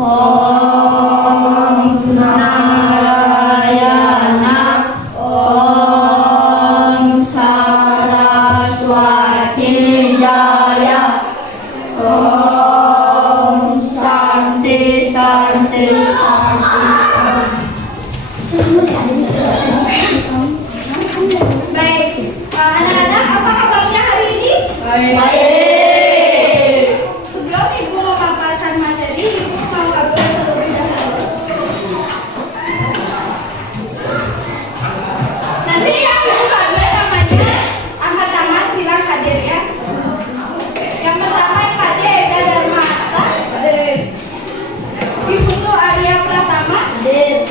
Om Narayana, Om Saraswati Jaya, Om Santi Santi Santi. Baik, anak-anak, apa kabarnya hari ini? Baik. Sebelum Ibu memaparkan materi, Ibu mau absen terlebih dahulu. Nanti yang Ibu panggil namanya, angkat tangan bilang hadir ya. Yang pertama yang hadir Eda Darmata. Hadir. Ibu tuh Arya Pratama. Hadir.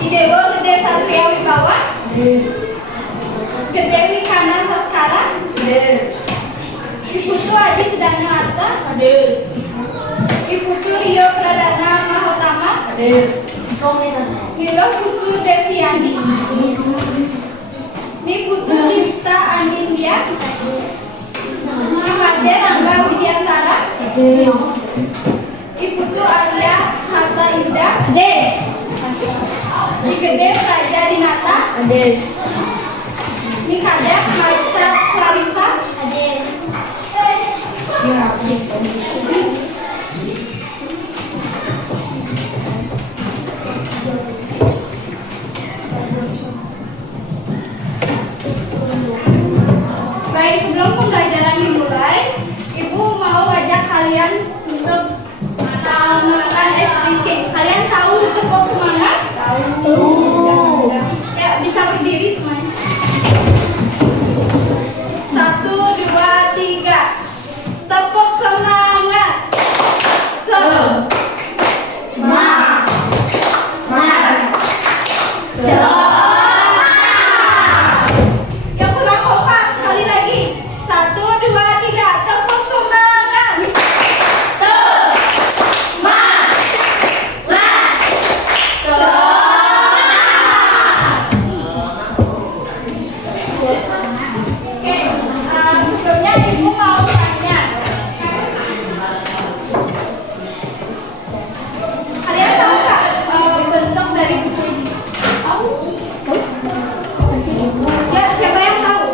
Idewo Gede Satria Wibawa. Hadir. Gede Wikana Saskara. Hadir. Ibu tuh Adi Sedana Arta. Hadir. Ibu tuh Rio Pradana Mahotama. Hadir. Nilo Putu Deviani. Ini Putu Dipta Anindya. Iwade Rangga Widiantara. Hadir. Ibu tuh Arya Hatta Indah. Hadir. Igede Raja Dinata. Hadir. Ini Kadek Marta Clarissa. Hadir. Baik, sebelum pembelajaran dimulai, Ibu mau ajak kalian untuk melakukan SBK. Kalian tahu tepuk semangat? Tahu. Ya, bisa berdiri semuanya. 1, 2, 3. Tepuk semangat. Yang kurang kompak sekali lagi. 1, 2, 3. Tepuk semangat. Oke, sebelumnya Ibu mau tanya. Kalian tahu nggak bentuk dari buku ini? Tahu? Ya, siapa yang tahu?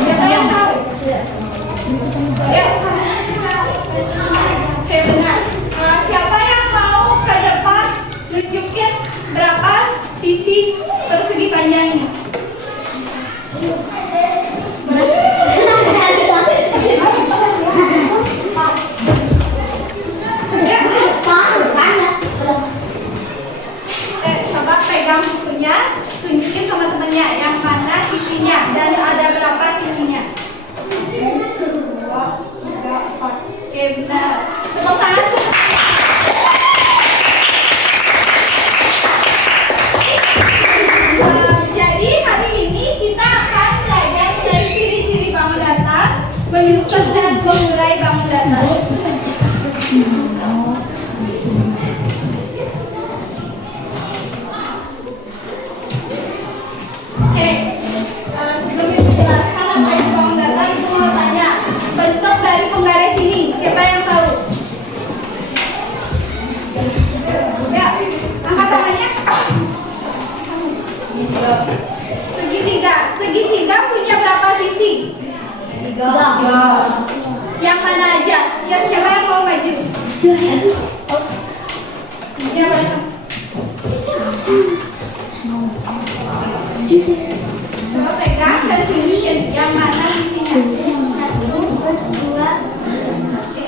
Siapa yang tahu? Ya. Oke, benar. Siapa yang mau ke depan nunjukin berapa sisi persegi panjang ini? Coba pegang bukunya, tunjukin sama temennya yang mana sisinya dan ada berapa sisinya. 2, 3, 4. Oke, benar. Tepuk tangan. Jadi hari ini kita akan belajar dari ciri-ciri bangun datar, menyusun dan mengurai bangun datar. Oke, sebelum itu jelaskan apa itu bangun datar, Ibu mau tanya bentuk dari penggaris ini, siapa yang tahu? Ya, angkat tangannya. Segitiga. Segitiga punya berapa sisi? 3. Yang mana aja? Ya, siapa yang mau maju? Ya, balik. Coba pegang dan tunjukin yang mana sisinya. 1, 2. Oke.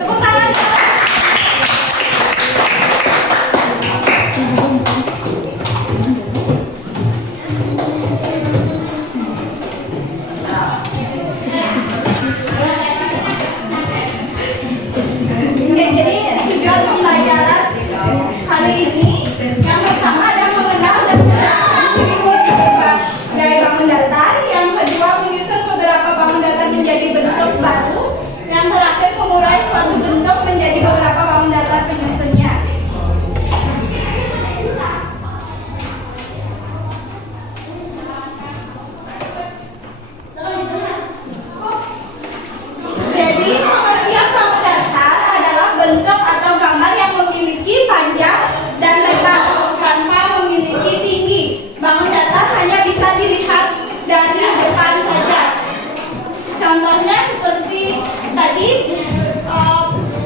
Tepuk tangan. Oke, jadi tujuan pembelajaran kali ini yang pertama ada mengenal dan menjelaskan ciri-ciri dari bangun datar, yang kedua menyusun beberapa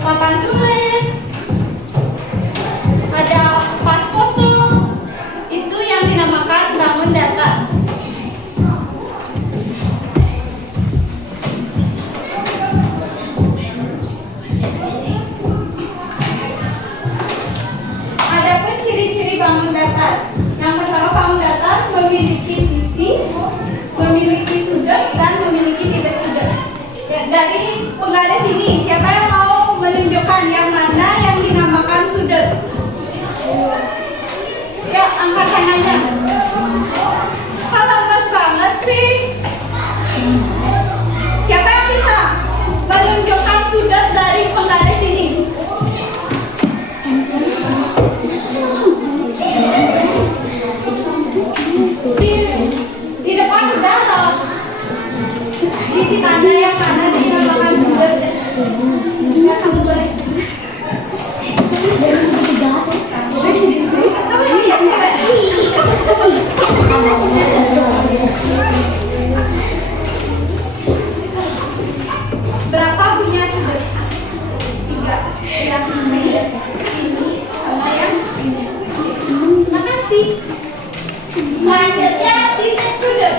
papan tulis, ada pas foto. Itu yang dinamakan bangun data. Adapun ciri-ciri bangun datar. Yang pertama, bangun datar memiliki sisi, memiliki sudut, dan memiliki titik sudut. Ya, dari penggaris ini, siapa yang mau menunjukkan yang mana yang dinamakan sudut? Ya, angkat tangannya. Kok lemes banget sih? Siapa yang bisa menunjukkan sudut dari penggaris ini? Di depan udah loh. Di tanda yang mana dinamakan sudut. Ya, kamu boleh. Berapa punya sudut? 3. Ya, ini sama yang ini. Makasih. Selanjutnya titik sudut.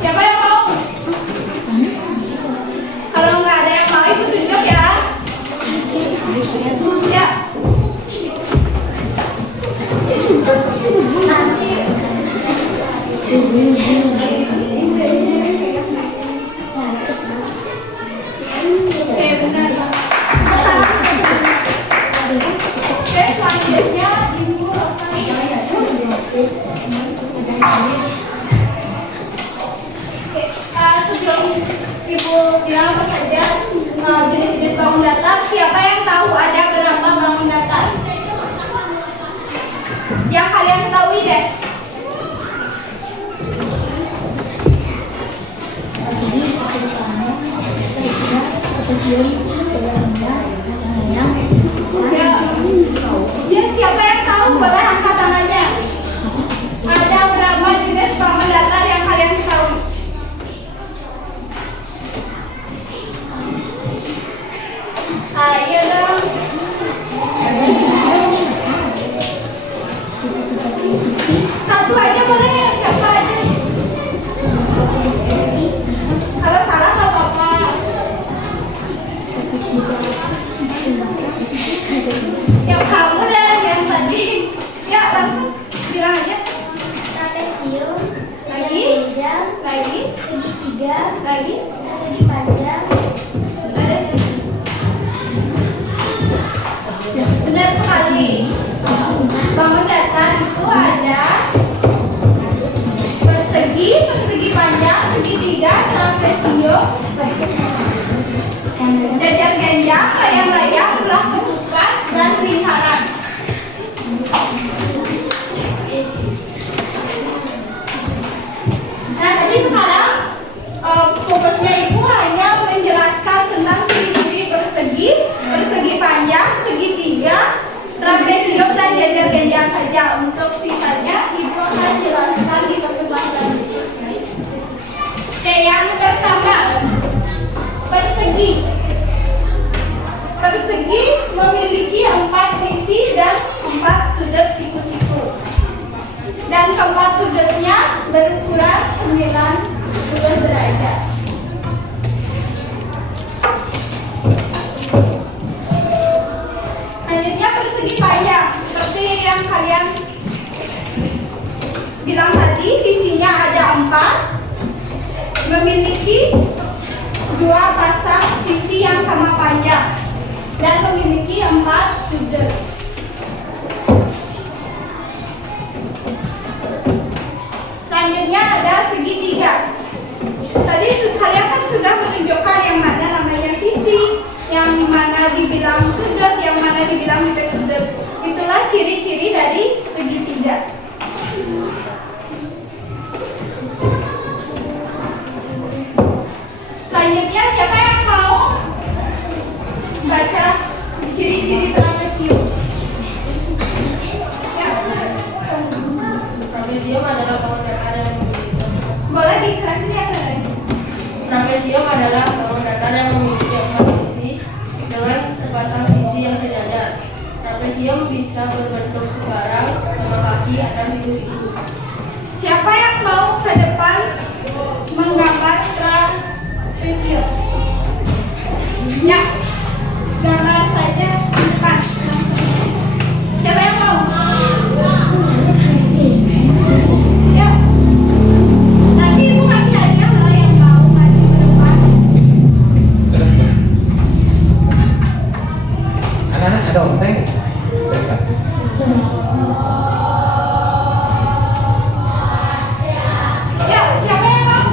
Siapa yang mau? Kalau nggak ada yang mau, ibu tunjuk ya. Ya. Oke, benar. Oke, selanjutnya ibu akan sebelum ibu bilang apa saja jenis-jenis bangun datar, siapa yang tahu ada berapa bangun datar? Yang kalian ketahui deh. Ya, siapa yang tahu boleh angkat tangannya. Ada berapa jenis bangun datar yang kalian tahu? Ayo dong. Satu aja boleh ya, siapa aja? Kalau salah nggak apa-apa. Yang kamu dan yang tadi, ya langsung bilang aja. Trapesium, Lagi, lagi, segitiga, lagi. persegi panjang, Ada. Benar sekali. Bangun datar itu ada persegi, persegi panjang, segitiga, trapesium, jajar genjang, layang-layang, belah ketupat, dan lingkaran. Nah, tapi sekarang fokusnya ibu hanya menjelaskan tentang ciri-ciri persegi, persegi panjang, segitiga, trapesium, dan jajar genjang saja. Untuk sisanya ibu akan jelaskan di pertemuan selanjutnya. Oke, yang pertama, persegi. Persegi memiliki 4 sisi dan 4 sudut siku-siku. Dan keempat sudutnya berukuran 90 derajat. Selanjutnya persegi panjang. Seperti yang kalian bilang tadi, sisinya ada 4, memiliki 2 pasang sisi yang sama panjang, dan memiliki 4 sudut. Selanjutnya ada segitiga. Tadi kalian kan sudah menunjukkan yang mana namanya sisi, yang mana dibilang sudut, yang mana dibilang titik sudut. Itulah ciri-ciri dari segitiga. Selanjutnya siapa yang mau baca ciri-ciri trapesium? Ya. Trapesium adalah bangun datar yang memiliki Boleh dikerasin ya saudara? Trapesium adalah bangun datar yang trapesium bisa berbentuk sembarang sama kaki atau siku-siku. Siapa yang mau ke depan menggambar trapesium? Ya, gambar saja di depan. Siapa yang mau? Ya, nanti ibu kasih hadiah loh yang mau maju ke depan. Anak-anak ada onteng nih. Ya, siapa yang mau?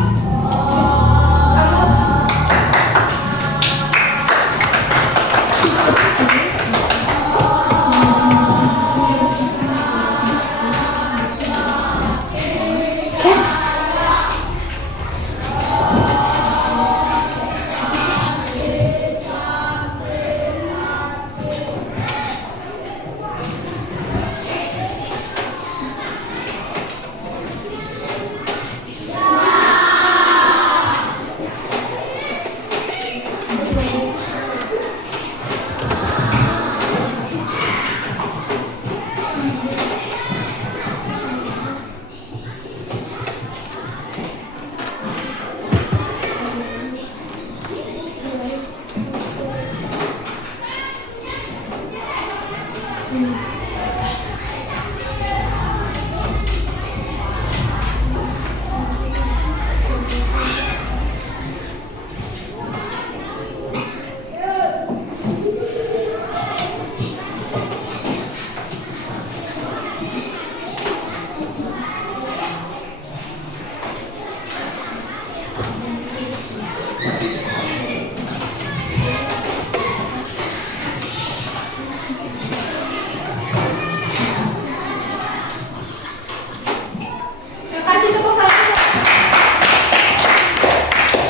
Kasih tepuk tangan.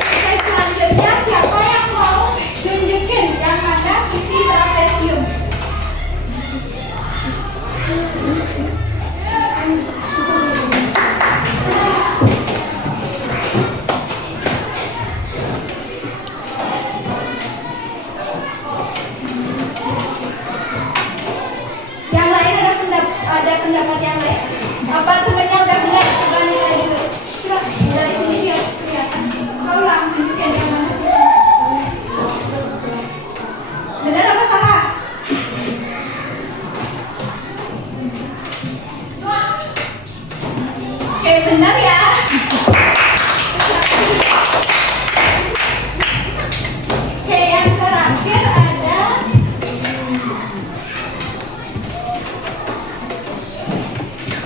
Oke, selanjutnya siapa yang mau tunjukin yang mana sisi trapesium? Yang lain ada pendapat yang lain? Apa temannya udah benar? Coba nilai dulu. Coba dari sini biar kelihatan. Kau ulang tunjukin yang mana sih? Benar apa salah? Oke, benar ya. Oke, yang terakhir ada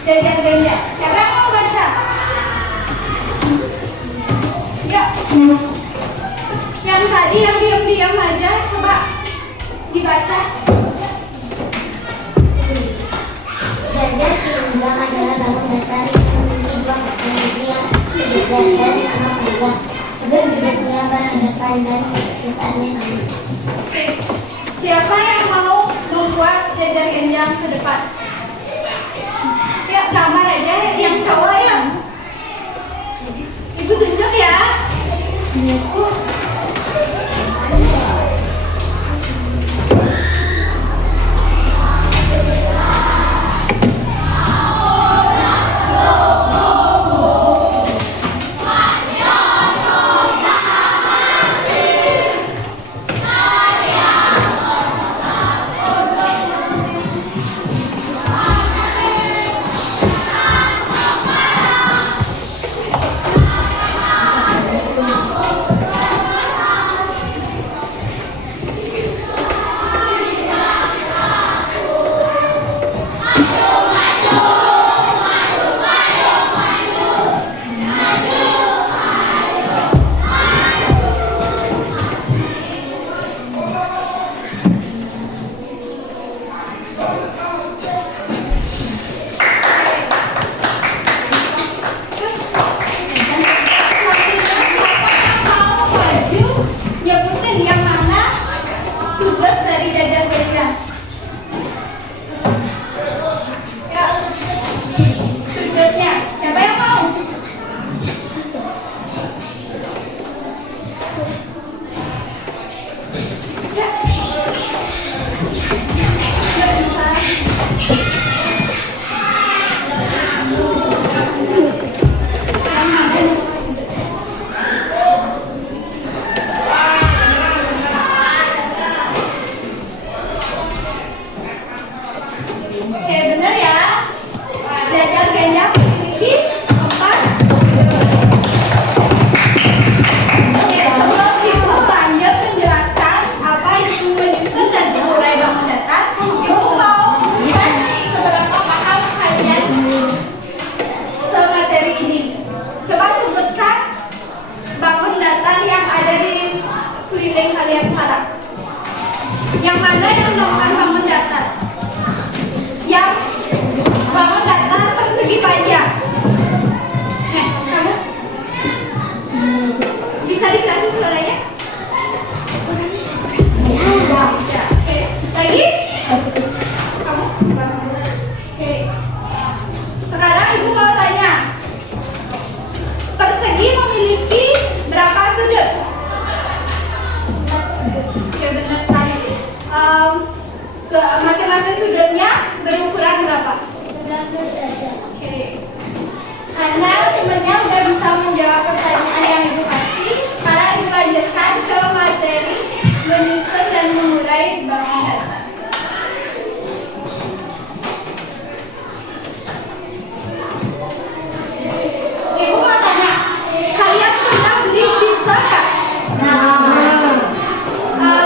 jajar-jajar. Siapa yang mau baca? Ya. Yang tadi yang diam-diam aja, coba dibaca. Jajar pinggang adalah bangun datar yang memiliki dua fungsi yang sejajar dan sama panjang. Sudah juga punya perhadapan dan kebiasaannya sama. Oke. Siapa yang mau membuat jajar genjang ke depan? Ya, gambar aja yang cowok ya. Ibu tunjuk ya. Oke, benar sekali. Masing-masing sudutnya berukuran berapa? 90 derajat. Oke. Karena temannya udah bisa menjawab pertanyaan yang Ibu kasih, sekarang Ibu lanjutkan ke materi menyusun dan mengurai bangun data. Ibu mau tanya, kalian pernah beli pizza nggak?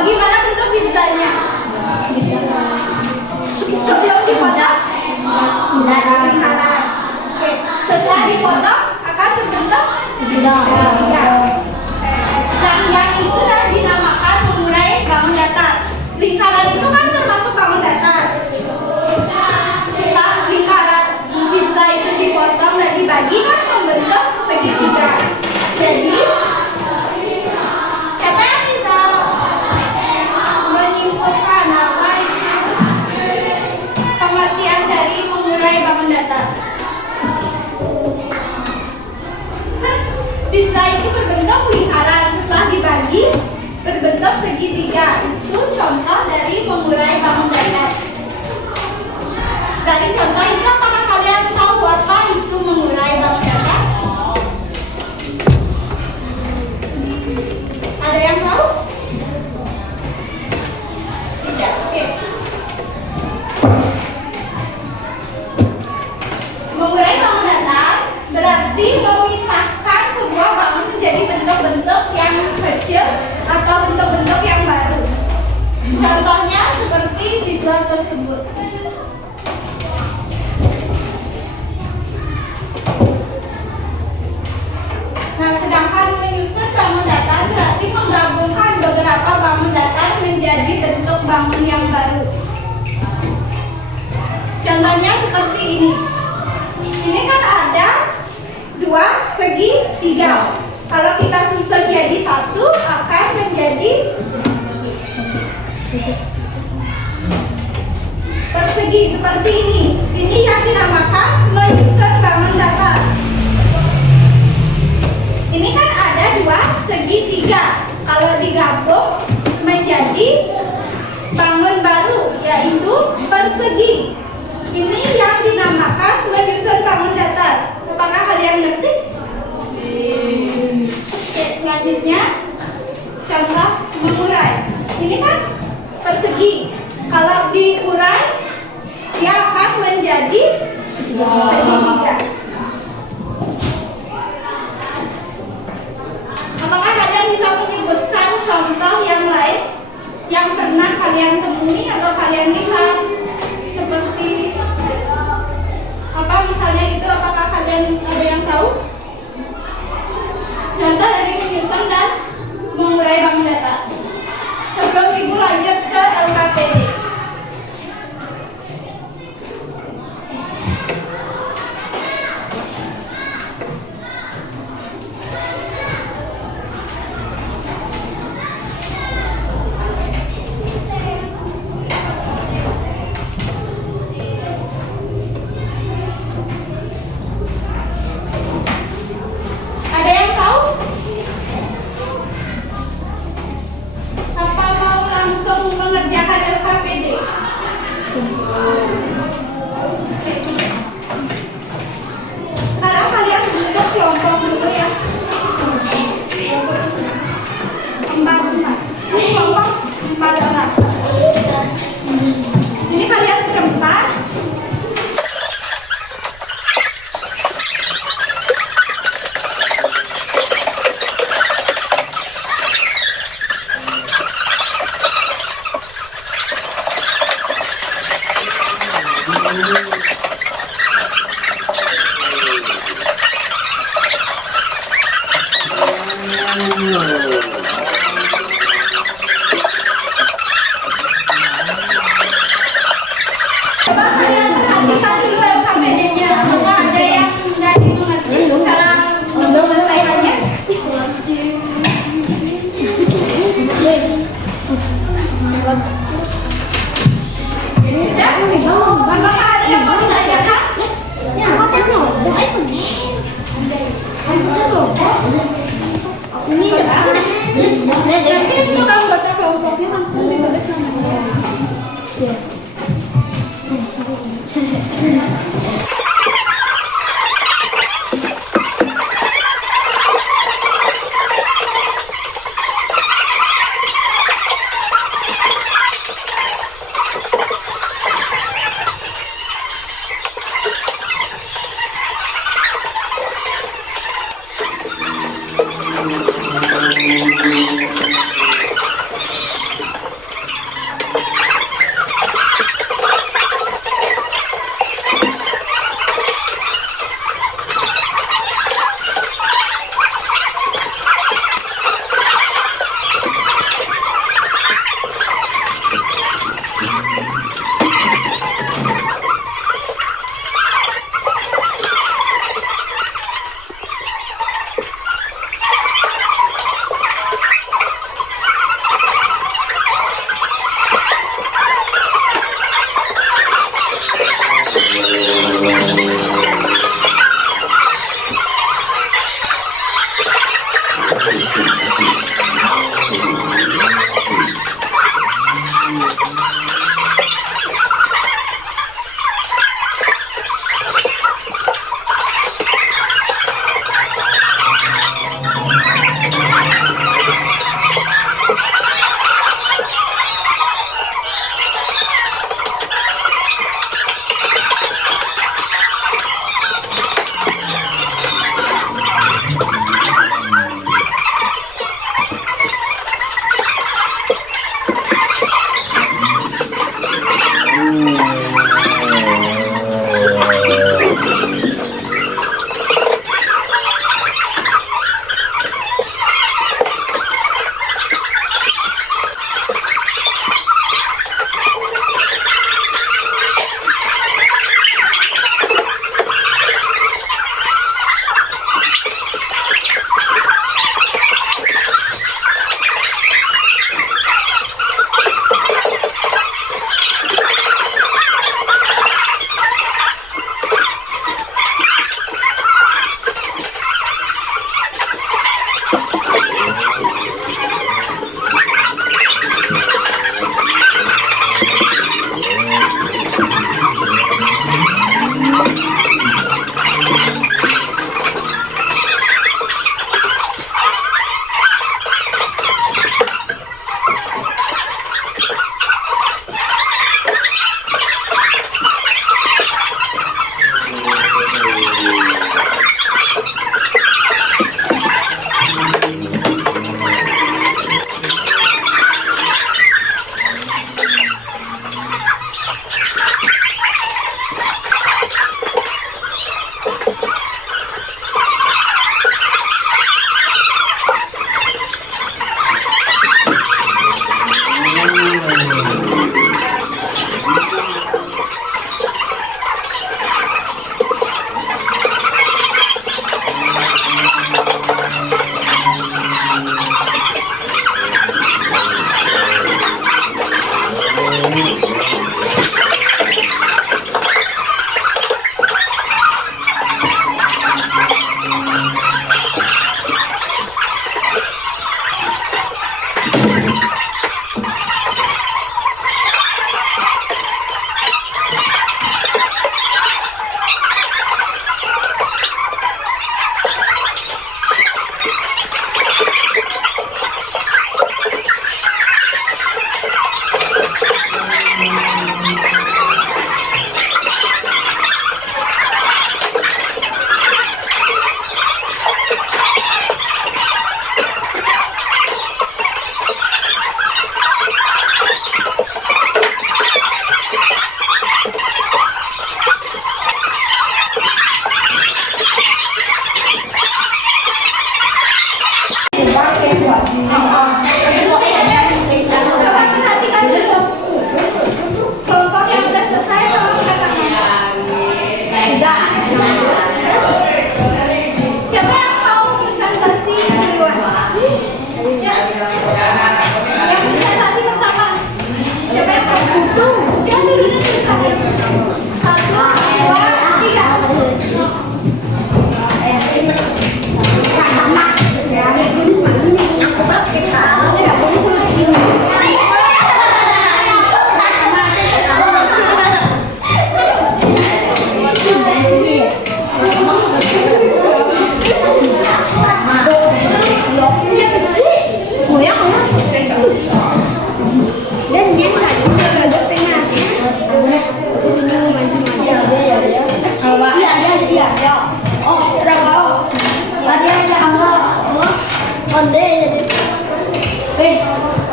Gimana bentuk pizzanya? Sebelum dipotong? Lingkaran. Oke. Setelah dipotong akan terbentuk tiga. Yang itu dinamakan mengurai bangun datar. Lingkaran itu kan termasuk bangun datar. Setelah lingkaran pizza itu dipotong dan dibagi kan membentuk segitiga. Jadi siapa yang bisa menyimpulkan apa itu pengertian dari mengurai bangun datar? Kan pizza itu berbentuk lingkaran, setelah dibagi berbentuk segitiga. Itu contoh dari mengurai bangun datar. Dari contoh itu apakah kalian tahu apa itu mengurai bangun datar? Ada yang tahu? Tidak. Oke. Mengurai bangun datar berarti memisahkan sebuah bangun menjadi bentuk-bentuk yang kecil atau bentuk-bentuk yang baru. Contohnya seperti pizza tersebut. Nah, sedangkan menyusun bangun datar berarti menggabungkan beberapa bangun datar menjadi bentuk bangun yang baru. Contohnya seperti ini. Ini kan ada 2 segitiga. Kalau kita susun jadi satu akan menjadi persegi seperti ini. Ini yang dinamakan menyusun bangun datar. Ini kan ada 2 segitiga. Kalau digabung menjadi bangun baru yaitu persegi. Ini yang dinamakan menyusun bangun datar. Apakah kalian ngerti? Oke, selanjutnya contoh mengurai. Ini kan persegi. Kalau diurai dia akan menjadi segitiga. Apakah kalian bisa menyebutkan contoh yang lain yang pernah kalian temui atau kalian lihat? Seperti apa misalnya itu, apakah kalian ada yang tahu? Contoh dari menyusun dan mengurai bangun datar. Sebelum Ibu lanjut ke LKPD. Ada yang tahu? Apa mau langsung mengerjakan LKPD? Sekarang kalian bentuk kelompok dulu ya. 4. Ini kelompok 4 orang. Ini kalian berempat. Coba kalian perhatikan dulu LKPD-nya. Apakah ada yang nggak dimengerti cara menyelesaikannya? Tidak? Apakah ada yang mau ditanyakan? Nanti untuk anggota kelompok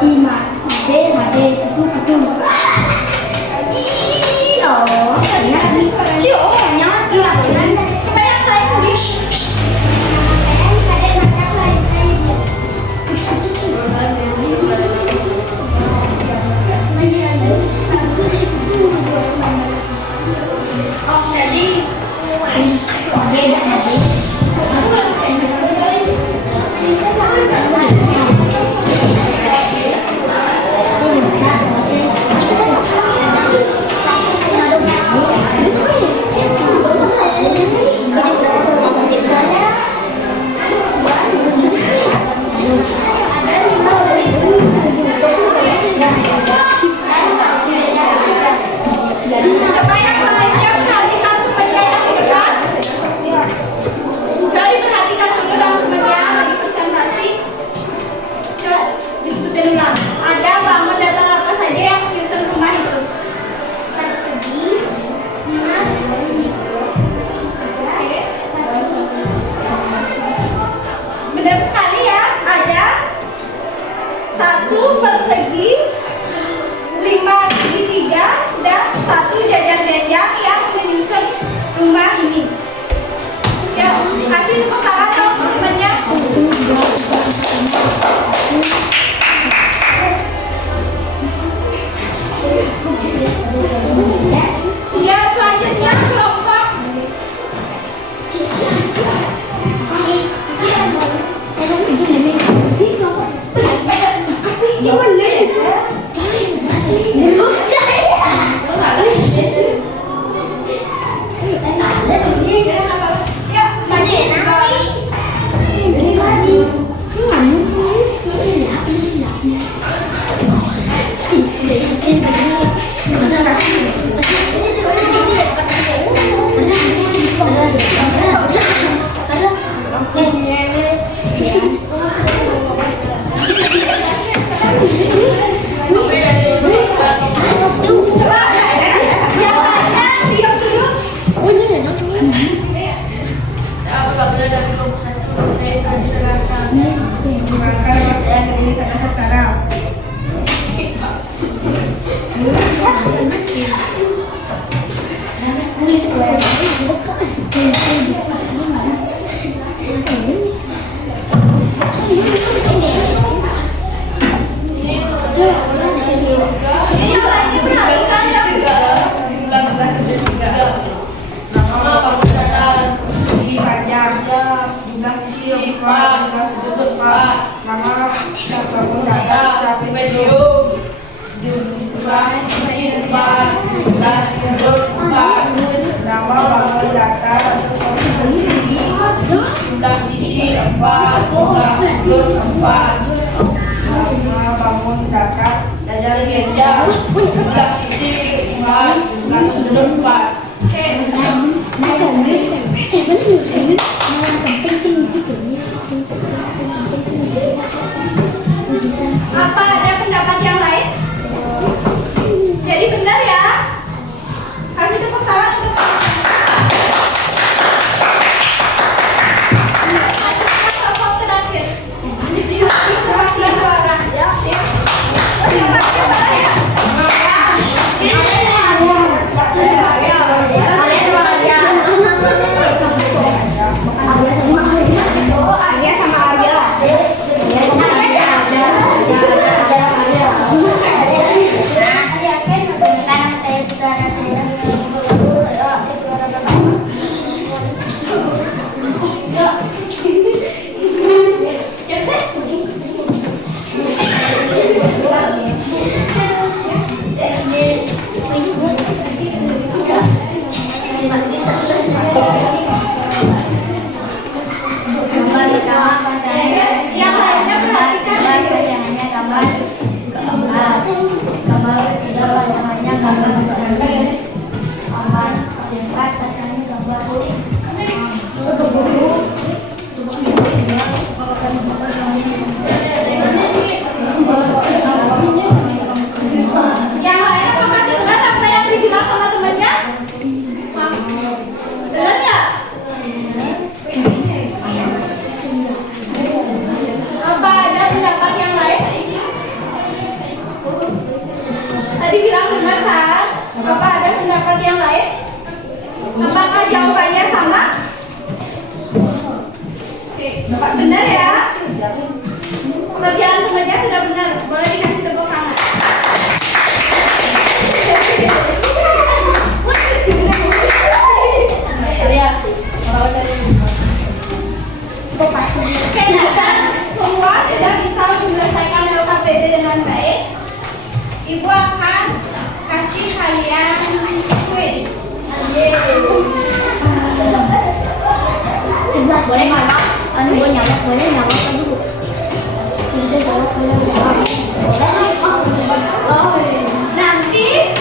Iman, Made, kudu. Oh, Coba yang lain di saya kadang makan saya. Oh, jadi coba yang lainnya perhatikan temannya yang di depan. Jadi perhatikan dulu dong temannya lagi presentasi. Coba disebutin ulang. Ada bangun datar apa saja yang menyusun rumah itu? Persegi, 5, Oke. Benar sekali ya. Ada 1 persegi, 5 segitiga, dan 1 jajar-jajar yang menyusun rumah ini. Ya, kasih tepuk tangan dong temannya. Ya, selanjutnya kelompok yang lainnya diam dulu. Apabila dari kelompok 1 saya diserahkan maka saya berdiri ke atas sekarang. Yang lainnya perhatikan yang Nama bangun datar, segi panjang, jumlah sisi 4, jumlah sudut 4. Nama bangun datar, trapesium, jumlah sisi 4, jumlah sudut 4. Nama bangun datar, persegi, jumlah sisi 4, jumlah sudut 4. Nama bangun datar, jajar-jajar, jumlah sisi 4, jumlah sudut 4. apa ada pendapat yang lain? Jadi benar ya. Kasih tepuk tangan untuk kelompok terakhir. Perwakilan suara. Siapa yang benar ya? Yang lainnya perhatikan. Yang lain apakah dengar apa yang dibilang sama temannya? Dengar nggak? Apa ada pendapat yang lain? jawabannya sama? Oke, Bapak benar ya. Kerjaan temannya sudah benar. Boleh dikasih tepuk tangan. Oke, kita semua sudah bisa menyelesaikan LKPD dengan baik. Ibu akan kasih kalian kuis. Boleh nggak? Gue nyamuk, boleh nyamuk dulu. Boleh jawab, boleh. Nanti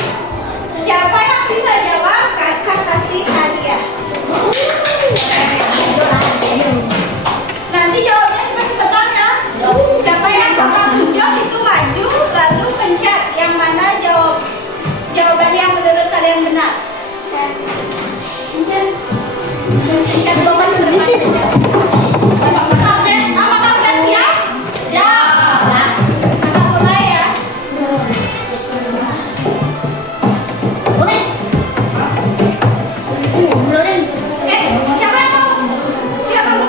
siapa yang bisa jawab kakak kasih hadiah. Nanti jawabnya cepet-cepetan ya. Siapa yang kakak tunjuk itu maju lalu pencet yang mana jawaban yang menurut kalian benar. Pencet. Bapak berisi. Apakah udah siap? Ya. Kakak mulai ya. Siapa yang mau? Ya kamu.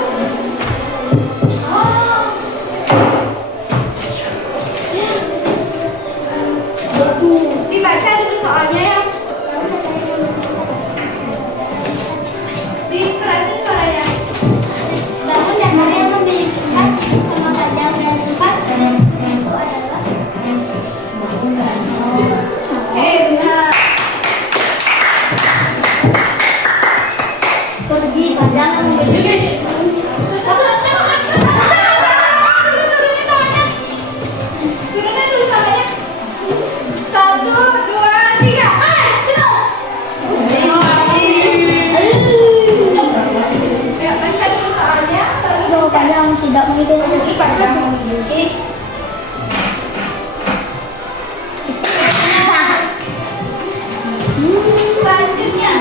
Dibaca dulu soalnya ya. Dikerasin suaranya. Bangun dan hari yang memiliki 4 sisi sama panjang dan 4 dan itu adalah Oke, benar. pergi padang memiliki Turunin tangannya. Turunin dulu tangannya. 1, 2, 3. Ya, baca dulu soalnya. Kalau padang tidak memiliki Padang memiliki. Selanjutnya.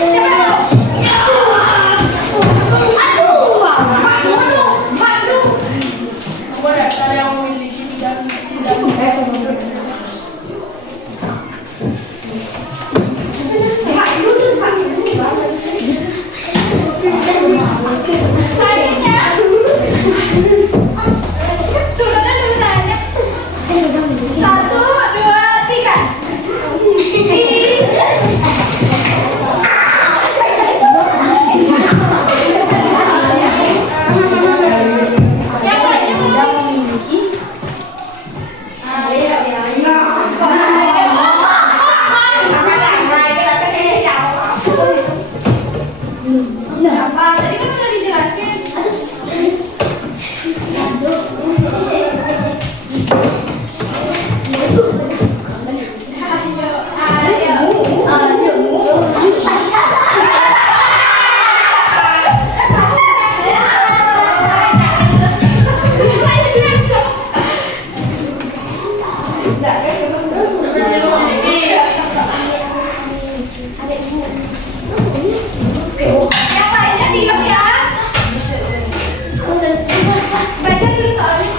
Siapa yang mau? Sebuah dasar yang memiliki 3 sisi dan Selanjutnya. Turunin dulu tangannya. 1, 2, 3. Yang lainnya tuh. Apa? Tadi kan udah dijelasin. Ayo. Yang lainnya diam ya. Baca dulu soalnya.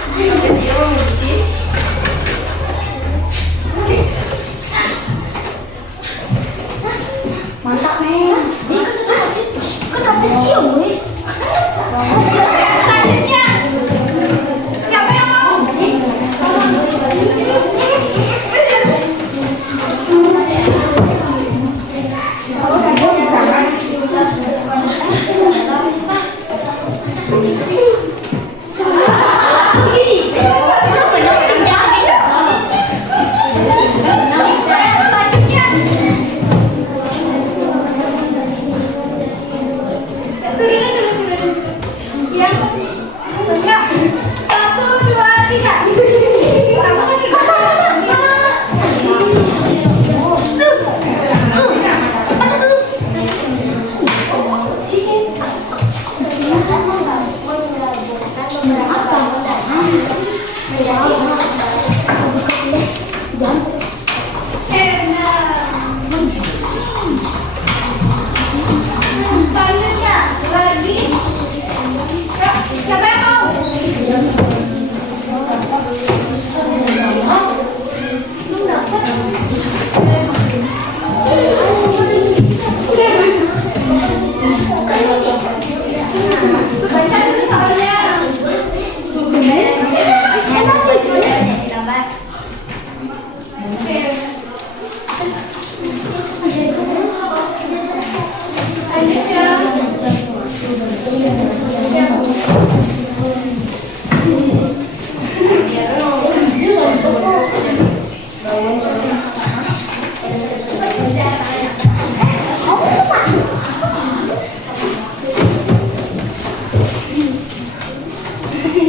mantap men. Kenapa sih ya gue? Selanjutnya. Siapa yang mau? Oke.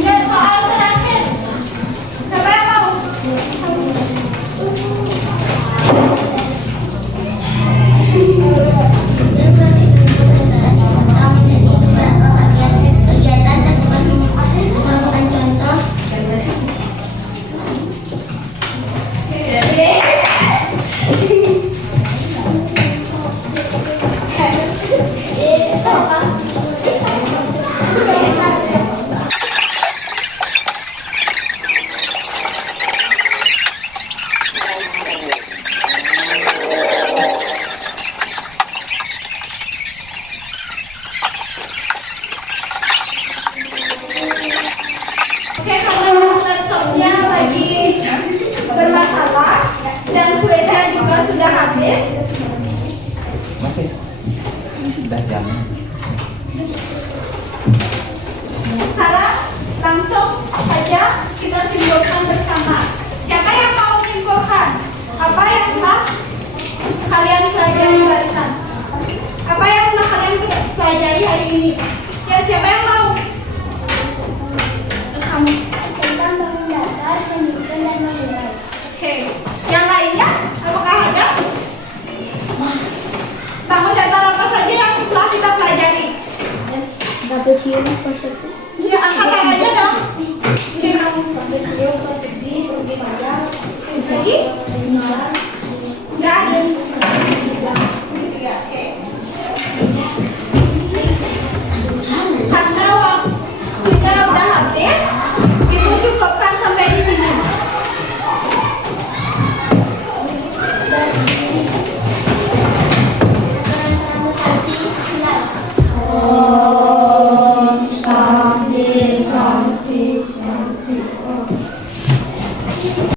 Dan soal terakhir, siapa yang mau? Kegiatan tersebut merupakan contoh Oke, kalau laptopnya lagi bermasalah dan kuenya juga sudah habis, Masih. Sudah jam. sekarang langsung saja kita simpulkan bersama. Siapa yang mau menyimpulkan apa yang telah kalian pelajari barusan? Apa yang telah kalian pelajari hari ini? Ya, siapa yang mau? tentang bangun dasar, penyusun, dan menilai. Oke, yang lainnya apakah ada? Bangun dasar apa saja yang telah kita pelajari? Batu cium, persepsi